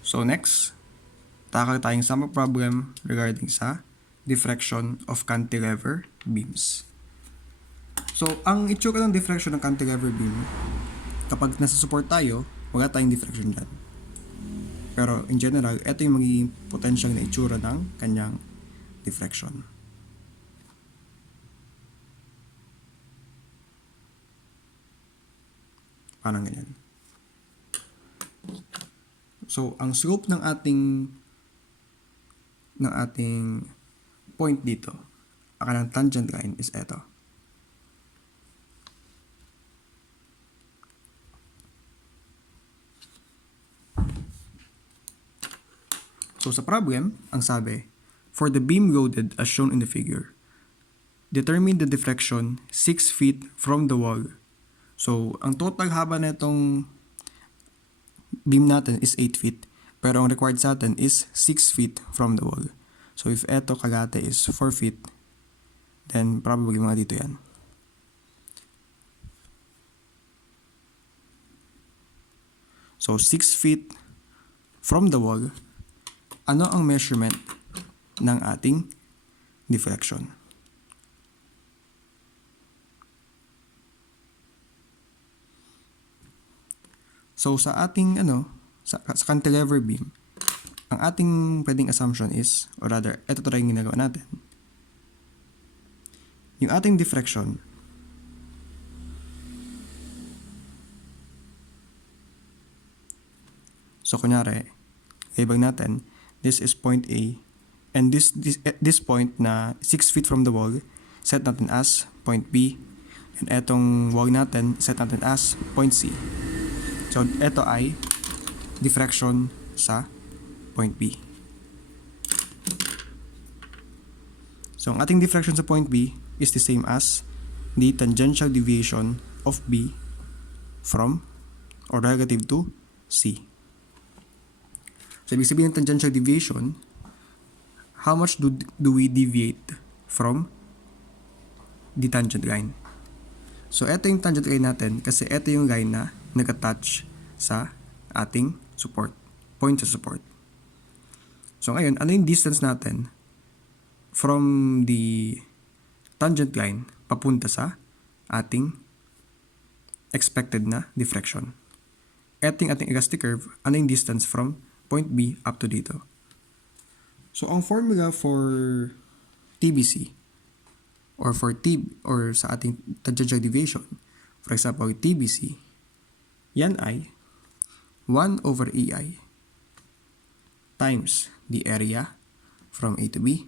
So next, tackle tayong sample problem regarding sa diffraction of cantilever beams. So, ang itsura ng diffraction ng cantilever beam, kapag nasa support tayo, wala tayong diffraction dyan. Pero in general, ito yung magiging potential na itsura ng kanyang diffraction. Parang ganyan. So, ang slope ng ating point dito, ang kanyang tangent line is ito. So, sa problem, ang sabi, for the beam loaded as shown in the figure, determine the deflection 6 feet from the wall. So, ang total haba na itong beam natin is 8 feet, pero ang required sa atin is 6 feet from the wall. So, if eto kalate is 4 feet, then probably mga dito yan. So, 6 feet from the wall, ano ang measurement ng ating deflection? So, sa ating, sa cantilever beam, ang ating pwedeng assumption is, or rather, ito talaga yung ginagawa natin. Yung ating deflection, so, kunyari, ibang natin, this is point A, and this point na 6 feet from the wall, set natin as point B, and etong wall natin, set natin as point C. So, ito ay diffraction sa point B. So, ang ating diffraction sa point B is the same as the tangential deviation of B from or relative to C. So, ibig sabihin ng tangential deviation, how much do we deviate from the tangent line? So, ito yung tangent line natin kasi ito yung line na nag-attach sa ating support, point sa support. So, ngayon, ano yung distance natin from the tangent line papunta sa ating expected na diffraction? Ito yung ating elastic curve, ano yung distance from point B up to dito. So, ang formula for TBC or sa ating tangential deviation, for example, TBC, yan ay 1 over EI times the area from A to B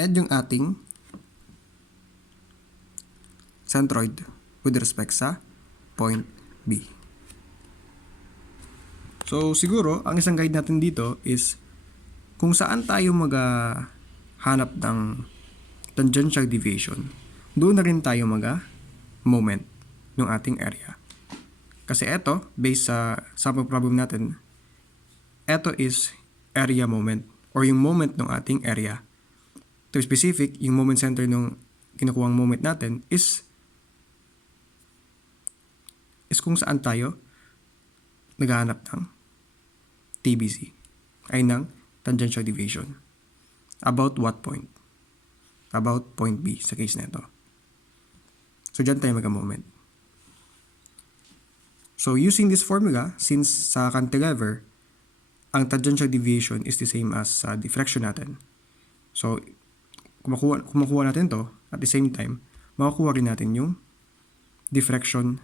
and yung ating centroid with respect sa point B. So, siguro, ang isang guide natin dito is kung saan tayo maghahanap ng tangential deviation, doon na rin tayo moment ng ating area. Kasi ito, based sa sample problem natin, ito is area moment or yung moment ng ating area. To be specific, yung moment center ng kinukuhang moment natin is kung saan tayo naghahanap ng TBC, ay ng tangential deviation. About what point? About point B sa case na ito. So, dyan tayo mag-moment. So, using this formula, since sa cantilever, ang tangential deviation is the same as sa diffraction natin. So, kumukuha natin to, at the same time, makukuha rin natin yung diffraction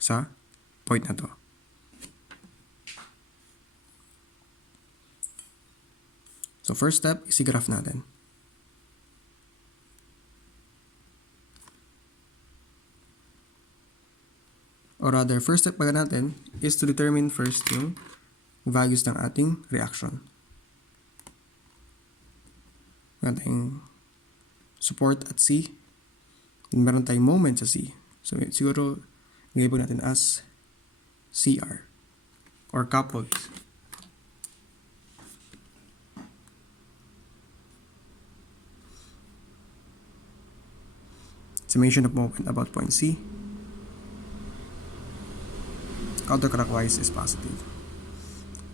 sa point na to. So, first step is i-graph natin. Or rather, first step pala natin is to determine first yung values ng ating reaction. Meron tayong support at C. Meron tayong moment sa C. So, siguro, nilabel natin as CR or coupled. summation of moment about point C. Counterclockwise is positive.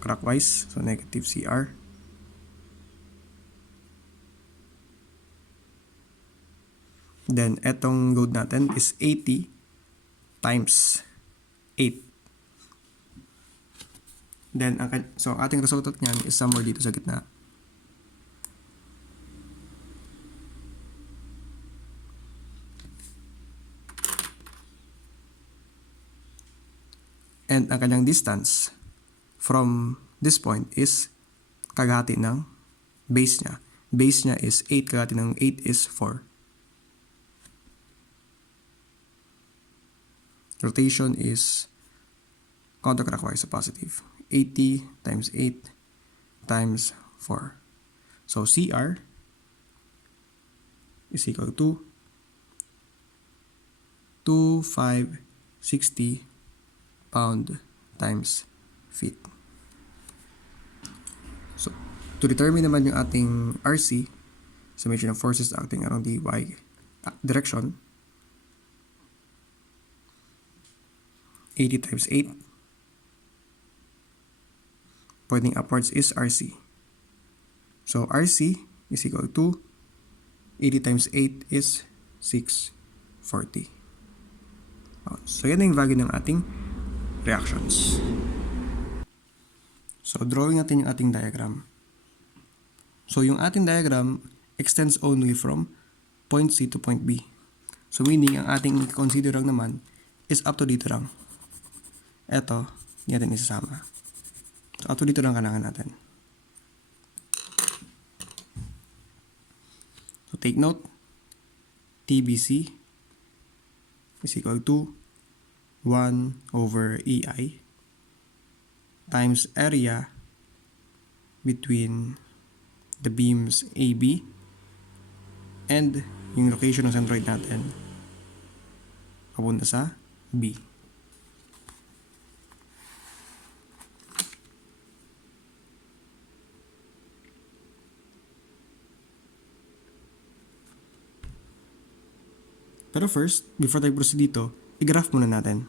Clockwise, so negative CR. Then, etong load natin is 80 times 8. Then, so ating resultant niyan is somewhere dito sa gitna. And ang kanyang distance from this point is kagahati ng base niya. Base niya is 8, kagahati ng 8 is 4. Rotation is counterclockwise, so positive. 80 times 8 times 4. So CR is equal to 2,560 pound times feet. So, to determine naman yung ating RC, summation of forces acting around the Y direction, 80 times 8, pointing upwards is RC. So, RC is equal to 80 times 8 is 640. So, yan yung value ng ating reactions. So, drawing natin yung ating diagram. So, yung ating diagram extends only from point C to point B. So, meaning, ang ating consider lang naman is up to dito lang. Eto, hindi natin isasama. So, up to dito lang kailangan natin. So, take note, TBC is equal to 1 over EI times area between the beams AB and yung location ng centroid natin papunta sa B. Pero first, before tayo proceed dito, i-graph muna natin.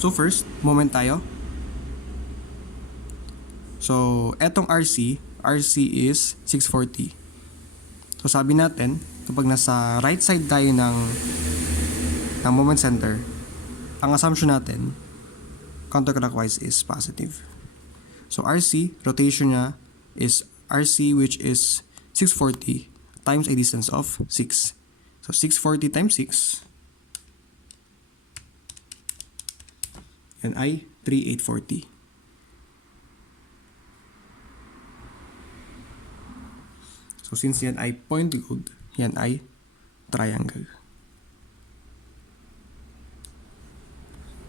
So first, moment tayo. So, etong RC is 640. So sabi natin, kapag nasa right side tayo ng moment center, ang assumption natin, counterclockwise is positive. So RC, rotation niya is RC, which is 640 times a distance of 6. So 640 times 6, yan ay 3,840. So since yan ay point load, yan ay triangle.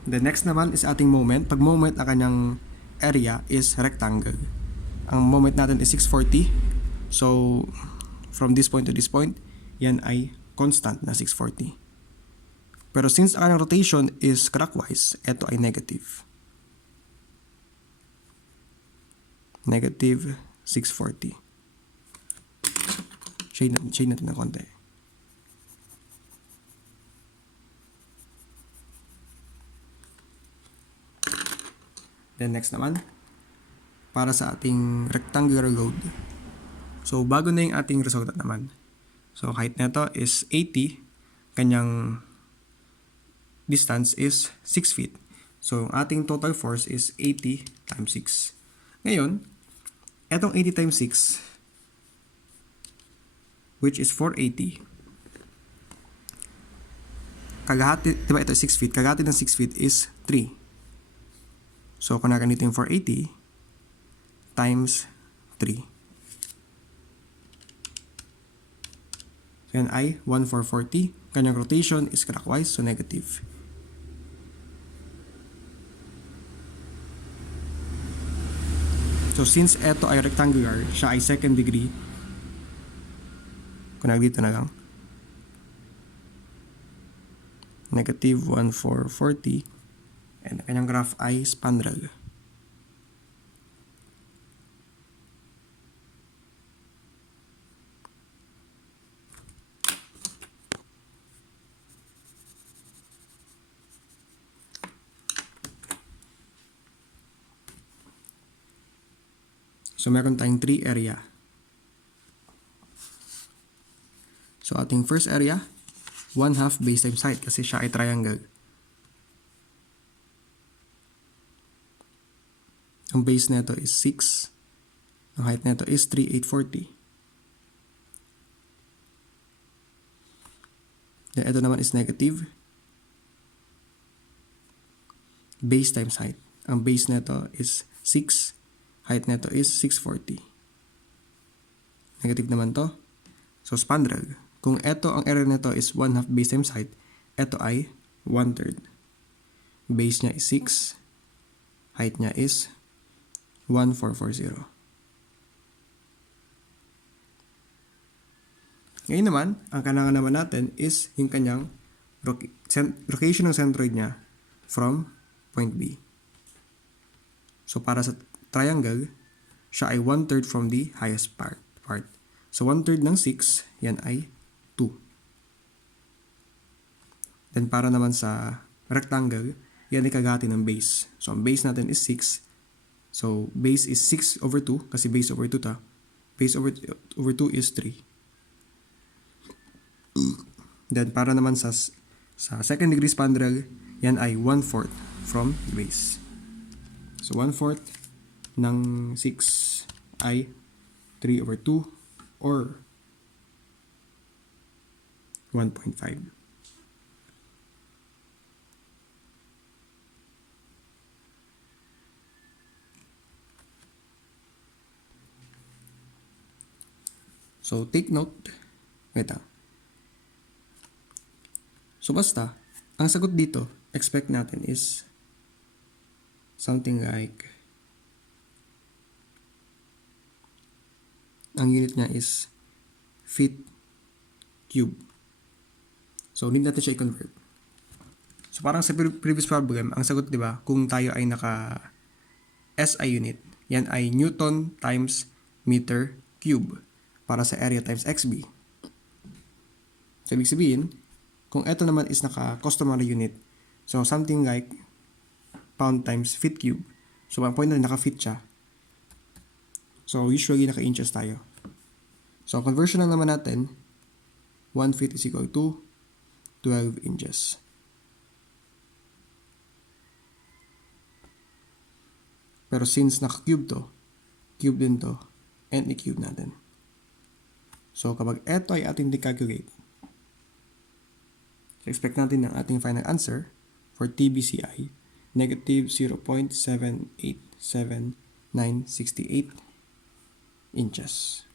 The next naman is ating moment. Pag moment, ang kanyang area is rectangle. Ang moment natin is 640. So, from this point to this point, yan ay constant na 640. Pero since ang kanyang rotation is clockwise, ito ay negative. Negative 640. Shade natin ng konti. Then next naman, para sa ating rectangular load. So bago na yung ating resultant naman. So height nito is 80, kanyang distance is 6 feet. So ating total force is 80 times 6. Ngayon, etong 80 times 6, which is 480. Kagahati, diba ito 6 feet, kagahati ng 6 feet is 3. So, kung ganito yung 480 times 3. So, yan ay 1,440. Kanyang rotation is clockwise, so negative. So, since ito ay rectangular, siya ay second degree. Kung dito na lang. negative 1, 4, 40, and ang kanyang graph ay spandrel. So, meron tayong 3 area. So, ating first area, 1/2 base times height kasi siya ay triangle. Ang base nito is 6. Ang height nito is 3, 840. Then, ito naman is negative. Base times height. Ang base nito is 6. Height nito is 640. Negative naman to. So, spandrel. Kung ito ang area nito is 1/2 base times height, ito ay 1/3. Base niya is 6. Height niya is 1440. Ngayon naman, ang kailangan naman natin is yung kanyang location ng centroid niya from point B. So, para sa triangle, siya ay 1/3 from the highest part. So, 1/3 ng 6, yan ay 2. Then, para naman sa rectangle, yan ay kagati ng base. So, ang base natin is 6. So, base is 6/2, kasi base over 2 ta. Base over 2 is 3. Then, para naman sa second degree spandrel, yan ay 1/4 from base. So, 1/4 ng 6 ay 3/2 or 1.5. So, take note. Wait lang. So, basta, ang sagot dito, expect natin is something like ang unit niya is feet cube. So, need natin siya i-convert. So, parang sa previous problem, ang sagot, di ba, kung tayo ay naka SI unit, yan ay Newton times meter cube para sa area times XB. So, ibig sabihin, kung ito naman is naka customary unit, so something like pound times feet cube. So, ang point na naka-feet siya. So, usually naka-inches tayo. So, conversion lang naman natin, 1 feet is equal to 12 inches. Pero since naka-cube to, cube din to, and i-cube natin. So, kapag ito ay ating decalculate, expect natin ng ating final answer for TBCI, negative 0.787968 inches.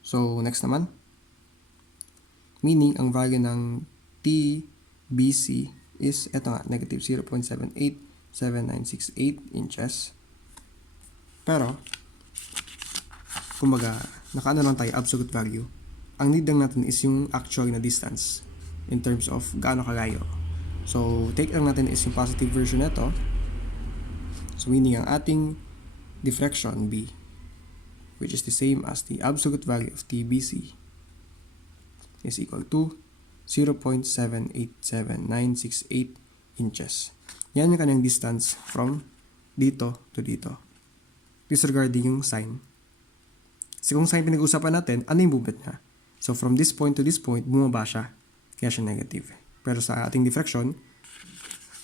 So, next naman. Meaning, ang value ng TBC is, eto nga, negative 0.787968 inches. Pero, kumbaga, nakaano lang tayo, absolute value. Ang need lang natin is yung actual na distance in terms of gaano kalayo. So, take lang natin is yung positive version nito. So, meaning ang ating deflection B, which is the same as the absolute value of TBC, is equal to 0.787968 inches. Yan yung kanyang distance from dito to dito. Disregarding yung sign. Kasi kung sign pinag-usapan natin, ano yung movement niya? So, from this point to this point, bumaba siya. Kaya siya negative. Pero sa ating diffraction,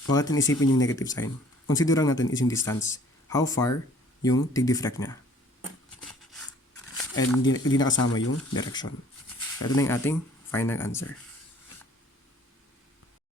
huwag natin isipin yung negative sign. Consider natin is yung distance. How far yung tig-deflect niya. And hindi nakasama yung direction. Ito na yung ating final answer.